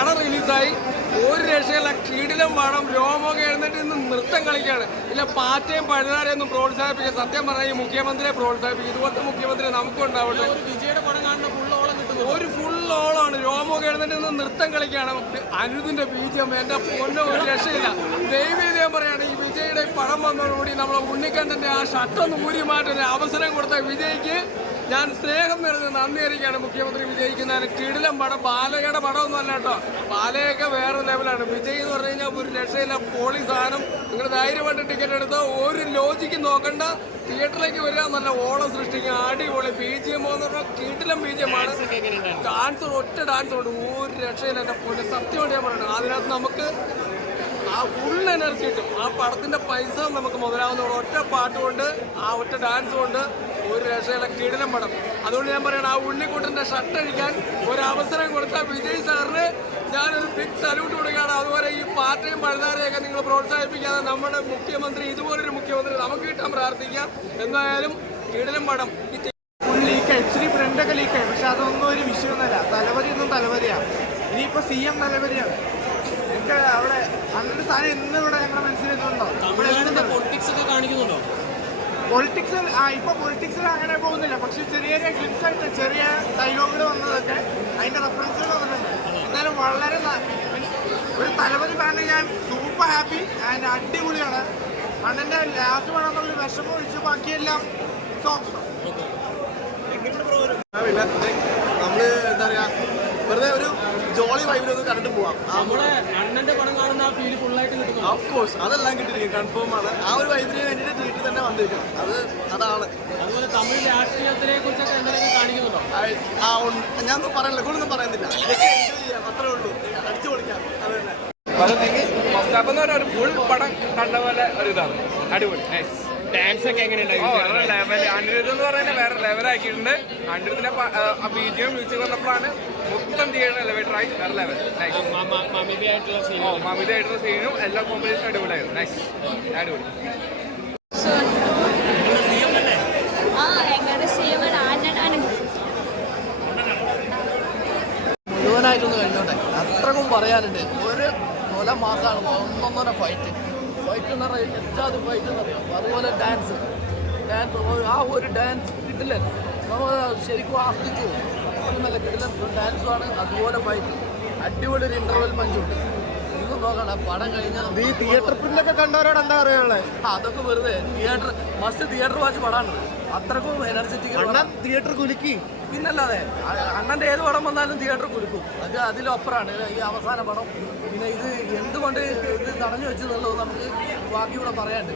പടം റിലീസായി. ഒരു രക്ഷയില്ല, കിടിലം പടം. രോമൊക്കെ എഴുന്നേറ്റ് നിന്ന് നൃത്തം കളിക്കുകയാണ്. ഇല്ല പാറ്റയും പഴുതാരെയൊന്നും പ്രോത്സാഹിപ്പിക്കുക. സത്യം പറഞ്ഞാൽ ഈ മുഖ്യമന്ത്രിയെ പ്രോത്സാഹിപ്പിക്കും. ഇതുപോലത്തെ മുഖ്യമന്ത്രി നമുക്കും ഉണ്ടാവട്ടെ. വിജയുടെ പടം കാണുന്ന ഫുൾ ഓളം കിട്ടും. ഒരു ഫുൾ ഓളമാണ്. രോമൊക്കെ എഴുന്നേറ്റ് നിന്ന് നൃത്തം കളിക്കുകയാണ്. അനിരുദ്ധിന്റെ ബീജം എന്റെ പൊന്നോ ഒരു രക്ഷയില്ല. ദൈവീതം പറയാണ്, ഈ വിജയുടെ പടം വന്നതോടുകൂടി നമ്മളെ ഉണ്ണിക്കണ്ണന്റെ ആ ഷട്ടൊന്ന് ഊരി മാറ്റാൻ അവസരം കൊടുത്ത വിജയ്ക്ക് ഞാൻ സ്നേഹം നിറഞ്ഞ് നന്ദി അറിയിക്കുകയാണ്. മുഖ്യമന്ത്രി വിജയിക്കുന്നതിന് കിടിലം പടം. ബാലയുടെ പടമൊന്നും അല്ല കേട്ടോ. ബാലയൊക്കെ വേറെ ലെവലാണ്. വിജയ് എന്ന് പറഞ്ഞു കഴിഞ്ഞാൽ ഒരു രക്ഷയില്ല, പോളി സാധനം. നിങ്ങൾ ധൈര്യമായിട്ട് ടിക്കറ്റ് എടുത്ത് ഒരു ലോജിക്ക് നോക്കണ്ട, തിയേറ്ററിലേക്ക് വരിക, നല്ല ഓളം സൃഷ്ടിക്കുക. അടിപൊളി BGM എന്ന് പറഞ്ഞാൽ കിടിലം BGM ആണ്. ഡാൻസ് ഒറ്റ ഡാൻസ് ഉണ്ട്, ഒരു രക്ഷയില്ല. എൻ്റെ പോലെ സത്യമായിട്ട് ഞാൻ പറയുന്നത്, അതിനകത്ത് നമുക്ക് ആ ഫുൾ എനർജി കിട്ടും. ആ പടത്തിന്റെ പൈസ നമുക്ക് മുതലാവുന്ന ഒറ്റ പാട്ട് കൊണ്ട്, ആ ഒറ്റ ഡാൻസ് കൊണ്ട് ഒരു രക്ഷയില്ല, കിടിലം പടം. അതുകൊണ്ട് ഞാൻ പറയണം, ആ ഉണ്ണിക്കുട്ടന്റെ ഷർട്ട് അടിക്കാൻ ഒരു അവസരം കൊടുത്ത വിജയ് സാറിന് ഞാനൊരു ബിഗ് സല്യൂട്ട് കൊടുക്കുകയാണ്. അതുപോലെ ഈ പാർട്ടിയും പഴുതാരെയൊക്കെ നിങ്ങൾ പ്രോത്സാഹിപ്പിക്കാതെ നമ്മുടെ മുഖ്യമന്ത്രി, ഇതുപോലൊരു മുഖ്യമന്ത്രി നമുക്ക് കിട്ടാൻ പ്രാർത്ഥിക്കാം. എന്തായാലും കിടിലം പടം. ഫുൾ ലീക്കായി, ഇച്ചിരി ഫ്രണ്ടൊക്കെ ലീക്കായി, പക്ഷെ അതൊന്നും ഒരു വിഷയമൊന്നുമല്ല. തലവരി ഒന്നും തലവരിയാണ്. ഇനിയിപ്പോൾ CM തലവരിയാണ്. എനിക്ക് അവിടെ അങ്ങനെ സാധനം ഇന്ന് ഇവിടെ ഞങ്ങളുടെ മനസ്സിലെത്തുന്നുണ്ടോ? പൊളിറ്റിക്സ് ഒക്കെ കാണിക്കുന്നുണ്ടോ? പൊളിറ്റിക്സ് ഇപ്പൊ പൊളിറ്റിക്സിൽ അങ്ങനെ പോകുന്നില്ല, പക്ഷെ ചെറിയ ചെറിയ ക്ലിപ്സ് ആയിട്ട് ചെറിയ ഡയലോഗുകൾ വന്നതൊക്കെ അതിന്റെ റെഫറൻസുകൾ വന്നിട്ടുണ്ട്. എന്നാലും വളരെ ഒരു തലവരി ഫാന് ഞാൻ സൂപ്പർ ഹാപ്പി ആൻഡ് അടിപൊളിയാണ്. അണ്ണന്റെ ലാസ്റ്റ് വേണമെന്നുള്ള വിഷമം ഒഴിച്ച് ബാക്കിയെല്ലാം സോങ്സ്. നമ്മള് എന്താ പറയാ, വെറുതെ ഒരു ജോളി വൈബിലൊന്ന് കണ്ടിട്ട് പോവാം. നമ്മളെ അണ്ണന്റെ പടം കാണുന്ന ആ ഫീൽ ഫുള്ളായിട്ട് കിട്ടുന്നു. ഓഫ് കോഴ്സ് അതെല്ലാം കിട്ടിയിരിക്കും, കൺഫേം ആണ്. ആ ഒരു വൈബിന് വേണ്ടിയിട്ട് തിയേറ്ററിൽ തന്നെ വന്നിരിക്കും. അതാണ്. അതുപോലെ തമിഴ് രാഷ്ട്രീയത്തിനെ കുറിച്ചൊക്കെ എന്തെങ്കിലും കാണിക്കുന്നുണ്ടോ? ഞാനൊന്നും പറയണില്ല, കൂടുതലൊന്നും പറയുന്നില്ല. എൻജോയ് ചെയ്യാം, അത്രേ ഉള്ളൂ. അടിച്ചു പൊളിക്കാം, അത് തന്നെ. ഒരു ഫുൾ പടം കണ്ട പോലെ ഒരു ഇതാണ്. അടിപൊളി, നൈസ്. ഡാൻസ് ഒക്കെ എങ്ങനെയുണ്ടായിരുന്നു? ലെവൽ അനിരുദ്ധ് എന്ന് പറയുന്നത് വേറെ ലെവലാക്കിയിട്ടുണ്ട്. അനിരുദ്ധിന്റെ BGM മ്യൂസിക് വന്നപ്പോഴാണ് മൊത്തം തിയേറ്റർ എലവേറ്ററായി വേറെ ലെവൽ. മമിതയായിട്ടുള്ള സീനും എല്ലാ കോമ്പിനേഷനും അടിപൊളിയായിരുന്നു. നൈസ്, അടിപൊളി. മുഴുവനായിട്ടൊന്ന് കഴിഞ്ഞോട്ടെ, അത്രക്കും പറയാനുണ്ട്. ഒരു കൊല മാസമാണ്, ഒന്നൊന്നര ഫൈറ്റ് എന്ന് പറയുന്നത്. എച്ചാത് ഫൈറ്റ് എന്നറിയാം. അതുപോലെ ഡാൻസ് ആ ഒരു ഡാൻസ് കിട്ടില്ല, നമ്മൾ ശരിക്കും ആസ്വദിച്ചു. നല്ല കിട്ടില്ല ഡാൻസുമാണ്. അതുപോലെ ഫൈറ്റ്, അടിപൊളി ഒരു ഇന്റർവെൽ പഞ്ചുണ്ട്. ഇന്ന് നോക്കണം പടം കഴിഞ്ഞാൽ ഈ തിയേറ്റർ പ്രിന്റൊക്കെ കണ്ടവരോട് എന്താ പറയുള്ളത്? അതൊക്കെ വെറുതെ തിയേറ്റർ വാച്ച് പടമാണ്. അത്രക്കും എനർജറ്റിക് തിയേറ്റർ കുലുക്കി. പിന്നല്ലാതെ അണ്ണൻ്റെ ഏത് പടം വന്നാലും തിയേറ്റർ കുലുക്കും. അതിലപ്പുറമാണ് ഈ അവസാന പടം. പിന്നെ ഇത് എന്തുകൊണ്ട് ഇത് തടഞ്ഞു വെച്ചെന്നുള്ളത് നമുക്ക് ബാക്കി ഇവിടെ പറയാനുണ്ട്.